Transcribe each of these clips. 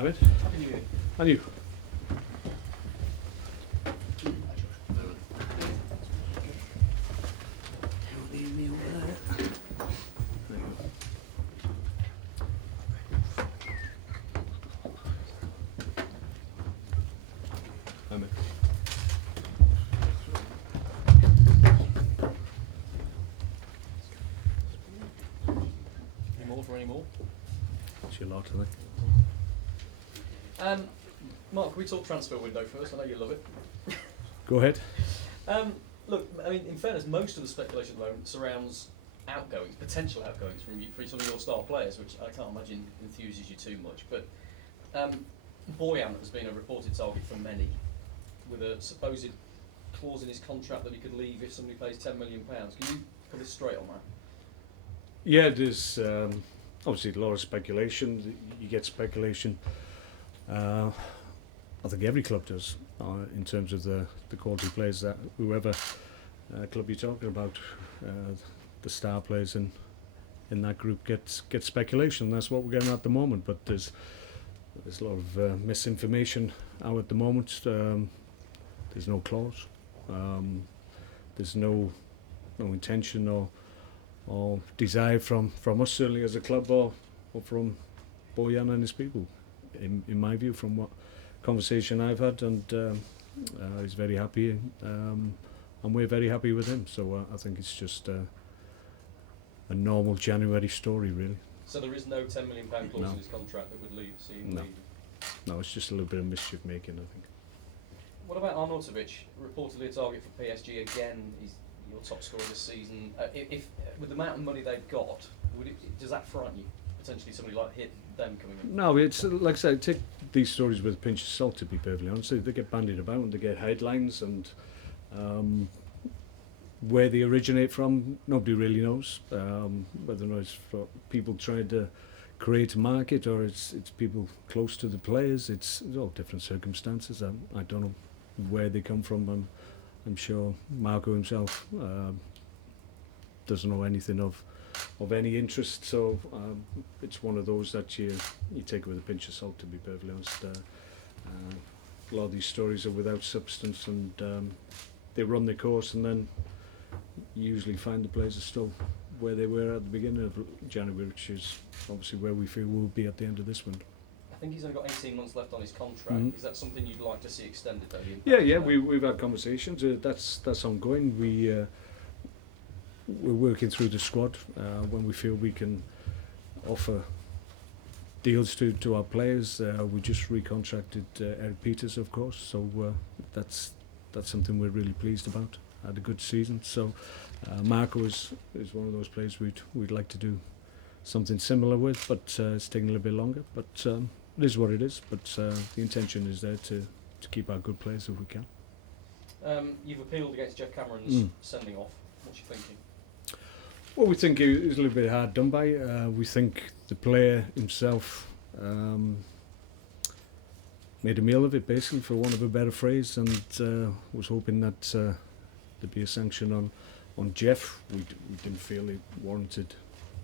Ahmed? Happy New Year. And you? Ahmed. Any more for any more? It's your lot, I think. Mark, can we talk transfer window first? I know you love it. Go ahead. Look, I mean, in fairness, most of the speculation at the moment surrounds outgoings, potential outgoings from some of your star players, which I can't imagine enthuses you too much. But Boyan has been a reported target for many, with a supposed clause in his contract that he could leave if somebody pays £10 million. Can you put us straight on that? Yeah, there's obviously a lot of speculation. You get speculation. I think every club does, in terms of the quality players that whoever club you're talking about, the star players in that group gets speculation. That's what we're getting at the moment. But there's a lot of misinformation out at the moment. There's no clause. There's no intention or desire from us, certainly as a club, or from Boyan and his people. In my view, from what conversation I've had, and he's very happy, and we're very happy with him. So I think it's just a normal January story, really. So there is no £10 million clause in his contract that would see him leave? No, it's just a little bit of mischief making, I think. What about Arnautovic? Reportedly a target for PSG again. He's your top scorer this season. If with the amount of money they've got, does that frighten you? Potentially somebody like them coming in? No, it's like I said, take these stories with a pinch of salt, to be perfectly honest. They get bandied about and they get headlines, and where they originate from, nobody really knows. Whether or not it's for people trying to create a market, or it's people close to the players. It's all different circumstances. I don't know where they come from. I'm sure Marco himself doesn't know anything of any interest, so it's one of those that you take it with a pinch of salt, to be perfectly honest. A lot of these stories are without substance, and they run their course, and then you usually find the players are still where they were at the beginning of January, which is obviously where we feel we'll be at the end of this window. I think he's only got 18 months left on his contract. Is that something you'd like to see extended, though? Yeah, we've had conversations. That's ongoing. We're working through the squad when we feel we can offer deals to our players. We just recontracted Eric Peters, of course, so that's something we're really pleased about. Had a good season. So Marco is one of those players we'd like to do something similar with, but it's taking a little bit longer. But it is what it is. But the intention is there to keep our good players if we can. You've appealed against Jeff Cameron's sending off. What's your thinking? Well, we think it was a little bit hard done by. We think the player himself made a meal of it, basically, for want of a better phrase, and was hoping that there'd be a sanction on Jeff. We didn't feel it warranted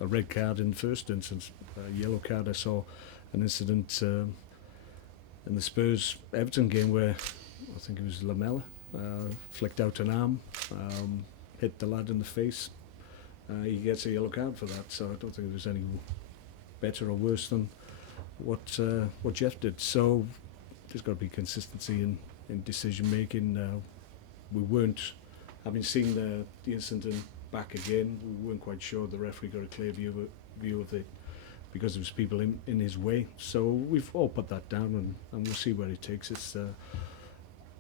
a red card in the first instance. A yellow card. I saw an incident in the Spurs-Everton game where I think it was Lamela flicked out an arm, hit the lad in the face. He gets a yellow card for that, so I don't think there's any better or worse than what Jeff did. So there's got to be consistency in decision making. We weren't, having seen the incident back again, we weren't quite sure the referee got a clear view of it because there was people in his way. So we've all put that down, and we'll see where it takes us.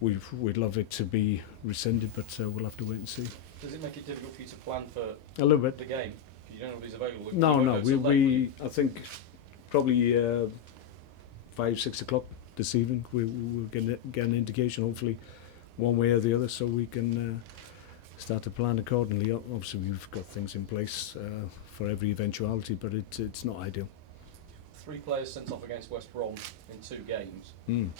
We'd love it to be rescinded, but we'll have to wait and see. Does it make it difficult for you to plan for a little bit the game? You don't know if he's available. No. We I think probably 5-6 o'clock this evening we'll get an indication, hopefully one way or the other, so we can start to plan accordingly. Obviously we've got things in place for every eventuality, but it's not ideal. 3 players sent off against West Brom in 2 games. And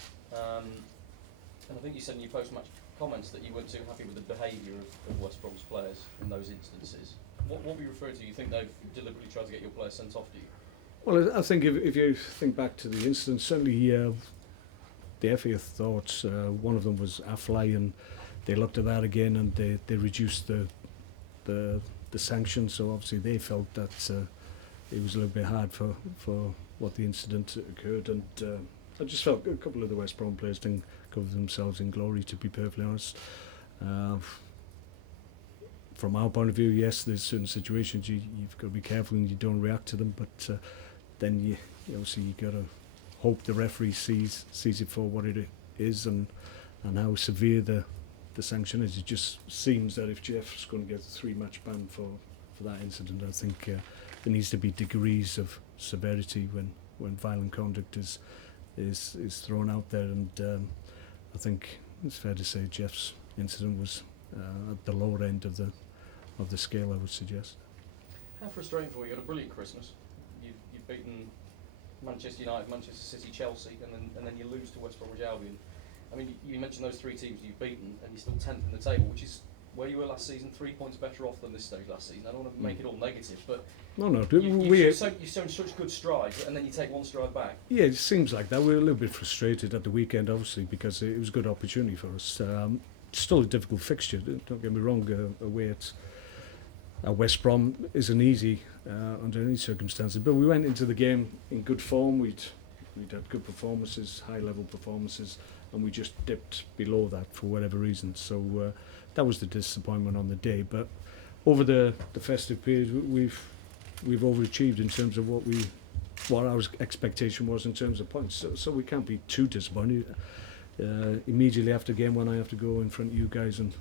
I think you said in your post-match comments that you weren't too happy with the behaviour of West Brom's players in those instances. What were you referring to? You think they've deliberately tried to get your players sent off, do you? Well, I think if you think back to the incident, certainly the FA thought one of them was Aflai, and they looked at that again and they reduced the sanctions. So obviously they felt that it was a little bit hard for what the incident occurred, and I just felt a couple of the West Brom players didn't cover themselves in glory, to be perfectly honest. From our point of view, yes, there's certain situations you've got to be careful and you don't react to them, but then you obviously you got to hope the referee sees it for what it is and how severe the sanction is. It just seems that if Jeff's going to get a 3-match ban for that incident, I think there needs to be degrees of severity when violent conduct is thrown out there, and I think it's fair to say Jeff's incident was at the lower end of the scale, I would suggest. How frustrating for you? You had a brilliant Christmas. You've beaten Manchester United, Manchester City, Chelsea, and then you lose to West Bromwich Albion. I mean, you mentioned those 3 teams you've beaten, and you're still 10th in the table, which is where you were last season, 3 points better off than this stage last season. I don't want to make it all negative, but you've shown such good strides, and then you take one stride back. Yeah, it seems like that. We were a little bit frustrated at the weekend, obviously, because it was a good opportunity for us. Still a difficult fixture, don't get me wrong, away at West Brom isn't easy under any circumstances, but we went into the game in good form. We'd had good performances, high level performances, and we just dipped below that for whatever reason. So that was the disappointment on the day. But over the festive period, we've overachieved in terms of what our expectation was in terms of points. So we can't be too disappointed. Immediately after the game, when I have to go in front of you guys and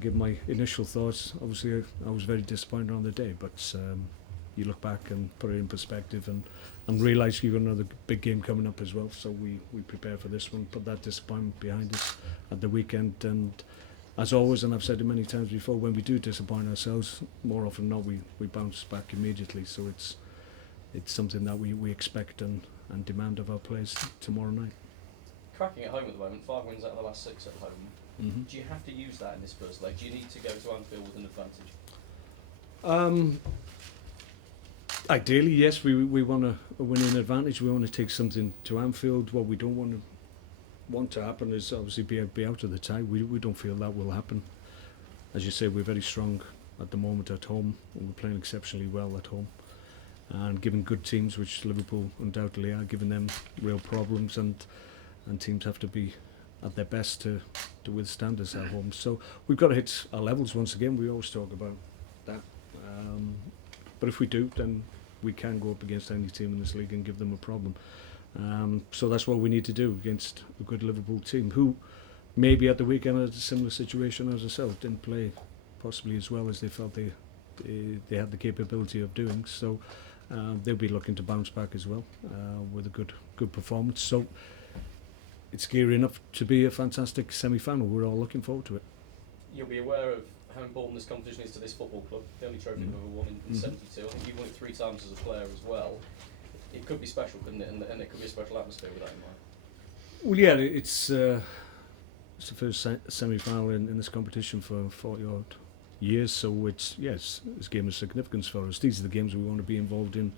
give my initial thoughts, obviously I was very disappointed on the day, but you look back and put it in perspective and realise you've got another big game coming up as well, so we prepare for this one, put that disappointment behind us at the weekend, and as always, and I've said it many times before, when we do disappoint ourselves, more often than not we bounce back immediately, so it's something that we expect and demand of our players tomorrow night. Cracking at home at the moment, 5 wins out of the last 6 at home. Mm-hmm. Do you have to use that in this first leg? Do you need to go to Anfield with an advantage? Ideally, yes, we want a winning advantage. We want to take something to Anfield. What we don't want to happen is obviously be out of the tie. We don't feel that will happen. As you say, we're very strong at the moment at home, and we're playing exceptionally well at home. And given good teams, which Liverpool undoubtedly are, giving them real problems, and teams have to be at their best to withstand us at home. So we've got to hit our levels once again. We always talk about that. But if we do, then we can go up against any team in this league and give them a problem. So that's what we need to do against a good Liverpool team, who maybe at the weekend had a similar situation as ourselves, didn't play possibly as well as they felt they had the capability of doing. So they'll be looking to bounce back as well with a good performance. So it's gearing up to be a fantastic semi-final. We're all looking forward to it. You'll be aware of how important this competition is to this football club. The only trophy we've ever won in 72. I think you've won it 3 times as a player as well. It could be special, couldn't it? And it could be a special atmosphere with that in mind. Well, yeah, it's the first semi-final in this competition for 40-odd years. So it's a game of significance for us. These are the games we want to be involved in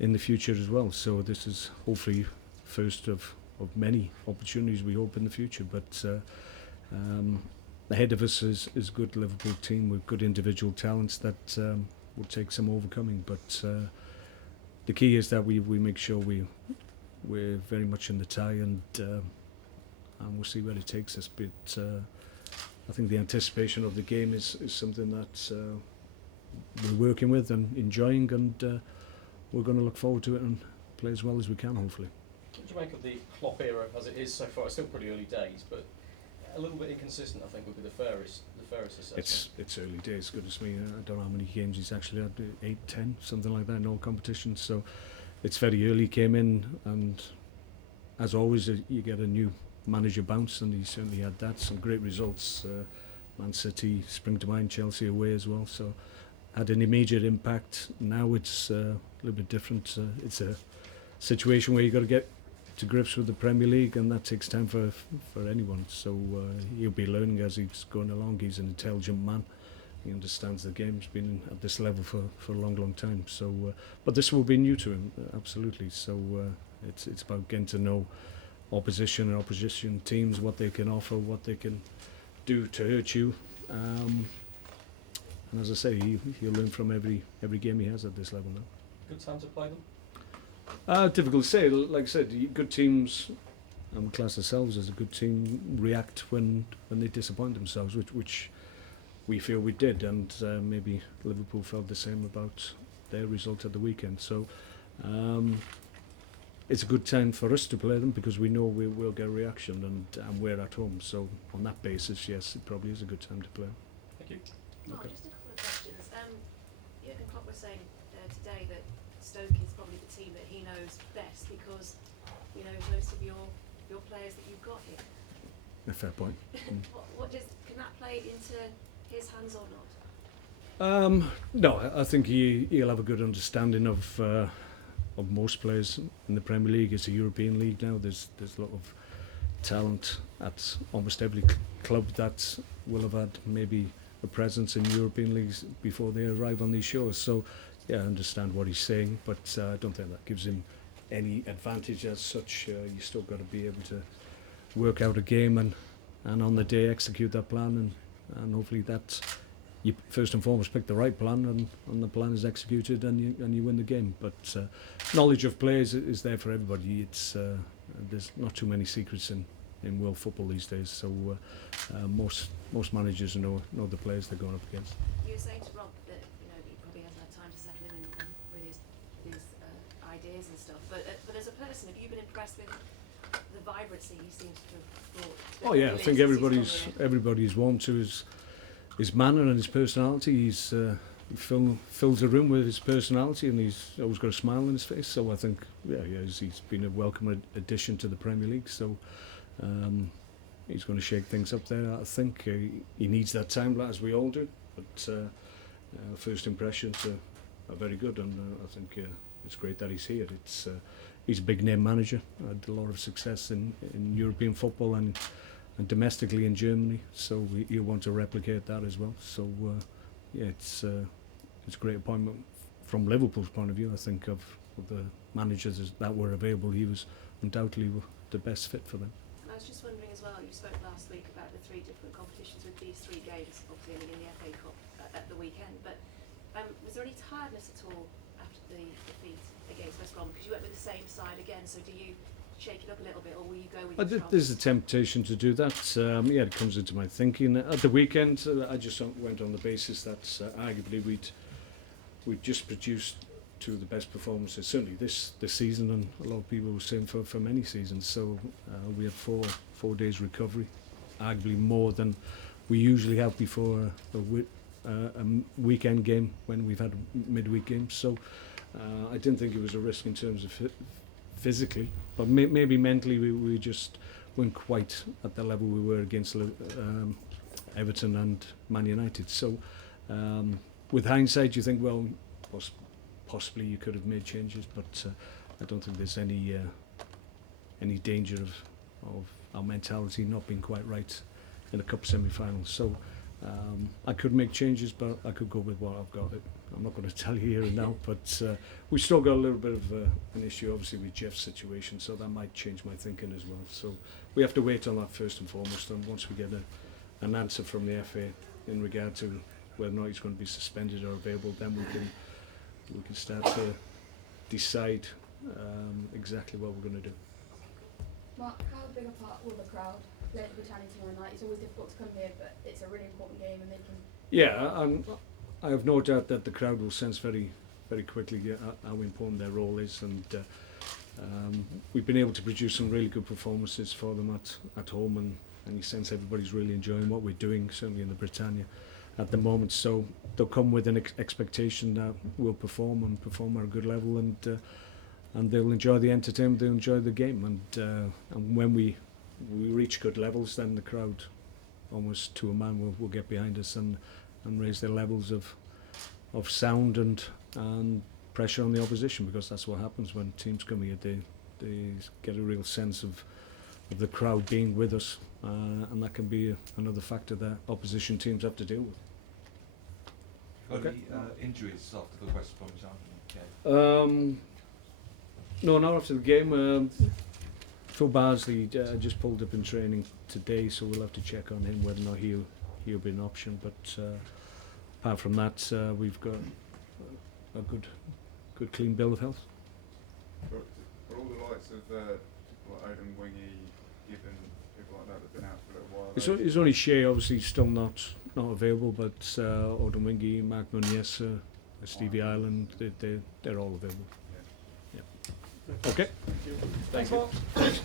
the future as well. So this is hopefully first of many opportunities we hope in the future, but ahead of us is a good Liverpool team with good individual talents that will take some overcoming, but the key is that we make sure we're very much in the tie, and we'll see where it takes us, but I think the anticipation of the game is something that we're working with and enjoying, and we're going to look forward to it and play as well as we can, hopefully. What do you make of the Klopp era as it is so far? It's still pretty early days, but a little bit inconsistent, I think, would be the fairest assessment. It's early days, goodness me. I don't know how many games he's actually had, 8, 10, something like that in all competitions. So it's very early. He came in, and as always, you get a new manager bounce, and he certainly had that. Some great results. Man City spring to mind, Chelsea away as well. So had an immediate impact. Now it's a little bit different. It's a situation where you've got to get to grips with the Premier League, and that takes time for anyone. So he'll be learning as he's going along. He's an intelligent man, he understands the game. He's been at this level for a long time. So, but this will be new to him, absolutely. So it's about getting to know opposition and opposition teams, what they can offer, what they can do to hurt you. And as I say, he'll learn from every game he has at this level now. Good time to play them? Difficult to say. Like I said, good teams, and we class ourselves as a good team, react when they disappoint themselves, which we feel we did, and maybe Liverpool felt the same about their result at the weekend. So it's a good time for us to play them because we know we will get a reaction, and we're at home. So on that basis, yes, it probably is a good time to play. Thank you. Mark, Okay. just a couple of questions. Jurgen Klopp was saying today that Stoke is probably the team that he knows best because he knows most of your players that you've got here. A fair point. Can that play into his hands or not? No, I think he'll have a good understanding of most players in the Premier League. It's a European league now. There's a lot of talent at almost every club that will have had maybe a presence in European leagues before they arrive on these shores. So, yeah, I understand what he's saying, but I don't think that gives him any advantage as such. You still got to be able to work out a game and on the day execute that plan, and hopefully that you first and foremost pick the right plan, and the plan is executed, and you win the game. But knowledge of players is there for everybody. It's there's not too many secrets in world football these days. So most managers know the players they're going up against. You were saying to Rob that he probably hasn't had time to settle in and with his ideas and stuff. But as a person, have you been impressed with the vibrancy he seems to have brought? Oh yeah, I think everybody's warm to his manner and his personality. He fills a room with his personality, and he's always got a smile on his face. So I think he's been a welcome addition to the Premier League. So he's going to shake things up there. I think he needs that time, as we all do. But first impressions are very good, and I think it's great that he's here. He's a big name manager. Had a lot of success in European football and domestically in Germany. So he'll want to replicate that as well. So it's a great appointment from Liverpool's point of view. I think of the managers that were available, he was undoubtedly the best fit for them. And I was just wondering as well, you spoke last week about the 3 different competitions with these 3 games, obviously in the FA Cup at the weekend, but was there any tiredness at all after the defeat against West Brom? Because you went with the same side again, so do you shake it up a little bit, or will you go with There's a temptation to do that. It comes into my thinking. At the weekend, I just went on the basis that arguably we'd just produced 2 of the best performances, certainly this season, and a lot of people were saying for many seasons. So we had 4 days recovery, arguably more than we usually have before a weekend game when we've had midweek games. So I didn't think it was a risk in terms of physically, but maybe mentally we just weren't quite at the level we were against Everton and Man United. So with hindsight, you think, well, possibly you could have made changes, but I don't think there's any danger of our mentality not being quite right in a cup semi-final. So I could make changes, but I could go with what I've got. I'm not going to tell you here and now, but we still got a little bit of an issue, obviously, with Jeff's situation, so that might change my thinking as well. So we have to wait on that first and foremost, and once we get an answer from the FA in regard to whether or not he's going to be suspended or available, then we can start to decide exactly what we're going to do. Mark, how big a part will the crowd play at the Britannia tomorrow night? It's always difficult to come here, but it's a really important game, and they can. Yeah, I have no doubt that the crowd will sense very, very quickly how important their role is, and we've been able to produce some really good performances for them at home, and you sense everybody's really enjoying what we're doing, certainly in the Britannia at the moment. So they'll come with an expectation that we'll perform at a good level, and they'll enjoy the entertainment, they'll enjoy the game, and when we reach good levels, then the crowd, almost to a man, will get behind us and raise their levels of sound and pressure on the opposition, because that's what happens when teams come here. They get a real sense of the crowd being with us, and that can be another factor that opposition teams have to deal with. Okay. Any injuries after the West Bromwich Albion game? No, not after the game. Phil Barsley just pulled up in training today, so we'll have to check on him whether or not he'll be an option. But apart from that, we've got a good clean bill of health. For all the likes of like Odin Wingy, Gibbon, people like that that've been out for a little while. It's only Shea, obviously, still not available, but Odin Wingy, Mark Nunez, Stevie Ireland, they're all available. Yeah. Okay. Thanks. Thanks.